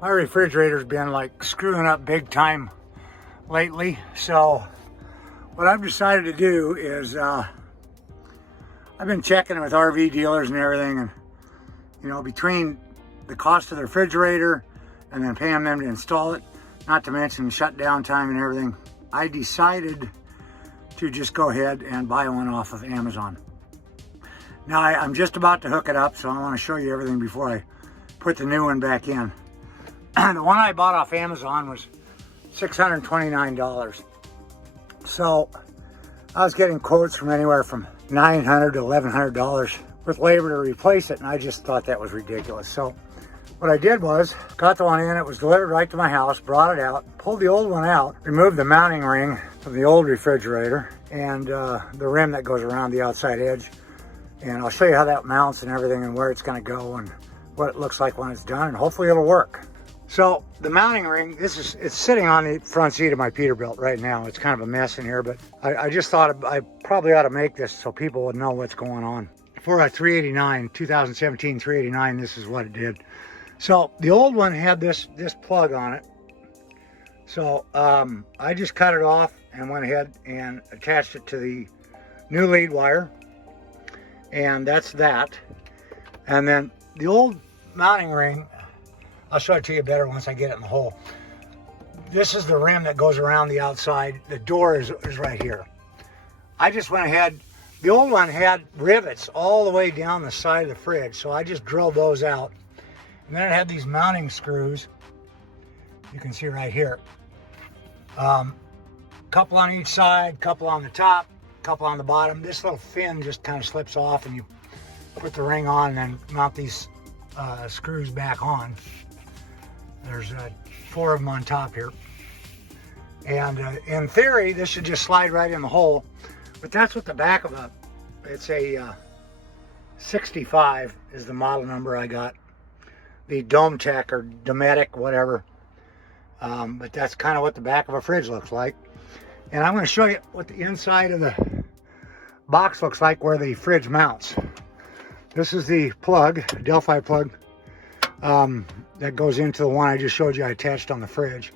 My refrigerator's been like screwing up big time lately. So what I've decided to do is I've been checking with RV dealers and everything, and you know, between the cost of the refrigerator and then paying them to install it, not to mention shutdown time and everything, I decided to just go ahead and buy one off of Amazon. Now I'm just about to hook it up, so I want to show you everything before I put the new one back in. The one I bought off Amazon was $629. So I was getting quotes from anywhere from $900 to $1,100 with labor to replace it, and I just thought that was ridiculous. So what I did was got the one in, it was delivered right to my house, brought it out, pulled the old one out, removed the mounting ring from the old refrigerator and the rim that goes around the outside edge. And I'll show you how that mounts and everything and where it's going to go and what it looks like when it's done, and hopefully it'll work. So the mounting ring, it's sitting on the front seat of my Peterbilt right now. It's kind of a mess in here, but I just thought I probably ought to make this so people would know what's going on. For a 389, 2017 389, this is what it did. So the old one had this plug on it. So I just cut it off and went ahead and attached it to the new lead wire. And that's that. And then the old mounting ring, I'll show it to you better once I get it in the hole. This is the rim that goes around the outside. The door is right here. I just went ahead, the old one had rivets all the way down the side of the fridge, so I just drilled those out. And then it had these mounting screws, you can see right here. Couple on each side, couple on the top, couple on the bottom. This little fin just kind of slips off and you put the ring on and then mount these screws back on. There's 4 of them on top here. And in theory, this should just slide right in the hole. But that's what the back of it's a 65 is the model number I got. The Dometic or Dometic, whatever. But that's kind of what the back of a fridge looks like. And I'm going to show you what the inside of the box looks like where the fridge mounts. This is the plug, Delphi plug, that goes into the one I just showed you I attached on the fridge.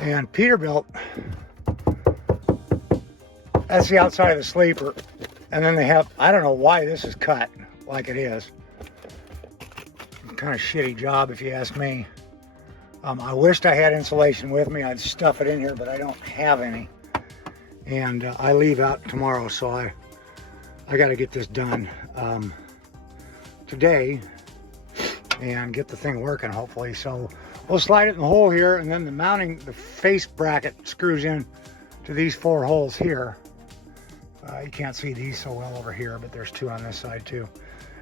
And Peterbilt, that's the outside of the sleeper. And then they have, I don't know why this is cut like it is. Kind of shitty job if you ask me. I wished I had insulation with me. I'd stuff it in here, but I don't have any. And I leave out tomorrow, so I got to get this done today and get the thing working hopefully. So we'll slide it in the hole here, and then the face bracket screws in to these 4 holes here. You can't see these so well over here, but there's 2 on this side too.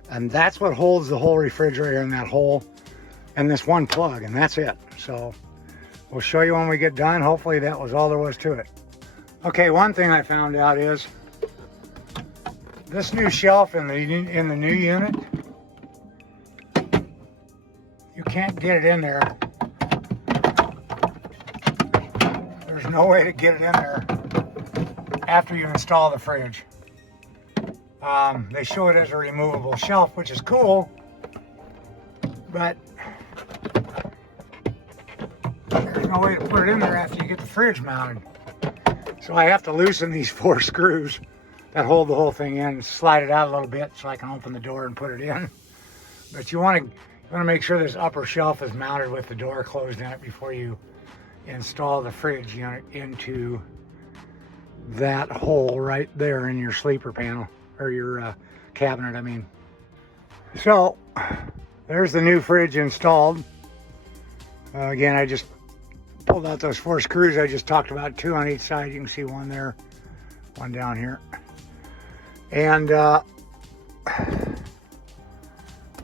And that's what holds the whole refrigerator in that hole, and this one plug, and that's it. So we'll show you when we get done. Hopefully that was all there was to it. Okay, one thing I found out is this new shelf in the new unit, you can't get it in there. There's no way to get it in there after you install the fridge. They show it as a removable shelf, which is cool, but there's no way to put it in there after you get the fridge mounted. So I have to loosen these 4 screws that hold the whole thing in, slide it out a little bit so I can open the door and put it in. But you want to make sure this upper shelf is mounted with the door closed in it before you install the fridge unit into that hole right there in your sleeper panel, or your cabinet, I mean. So there's the new fridge installed. Again, I just pulled out those 4 screws I just talked about, 2 on each side. You can see 1 there, 1 down here. And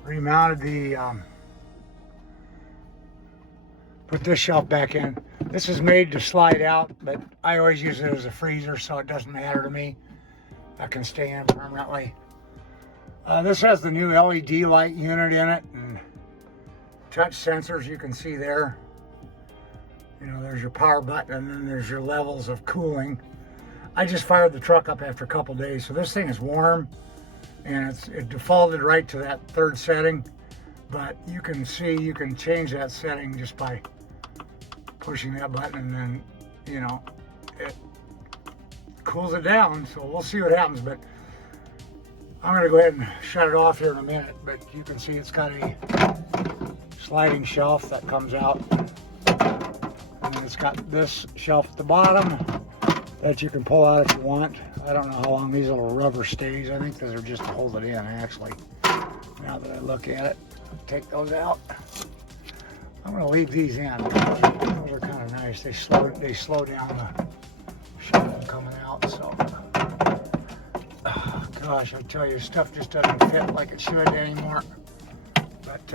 remounted the, put this shelf back in. This is made to slide out, but I always use it as a freezer, so it doesn't matter to me. I can stay in permanently. This has the new LED light unit in it, and touch sensors you can see there. You know, there's your power button, and then there's your levels of cooling. I just fired the truck up after a couple days, so this thing is warm, and it defaulted right to that 3rd setting. But you can see, you can change that setting just by pushing that button, and then, you know, it cools it down. So we'll see what happens, but I'm going to go ahead and shut it off here in a minute. But you can see it's got a sliding shelf that comes out, and then it's got this shelf at the bottom that you can pull out if you want. I don't know how long these little rubber stays. I think those are just to hold it in, actually. Now that I look at it, I'll take those out. I'm going to leave these in. Those are kind of nice. They slow down the shelf coming out. So, oh, gosh, I tell you, stuff just doesn't fit like it should anymore. But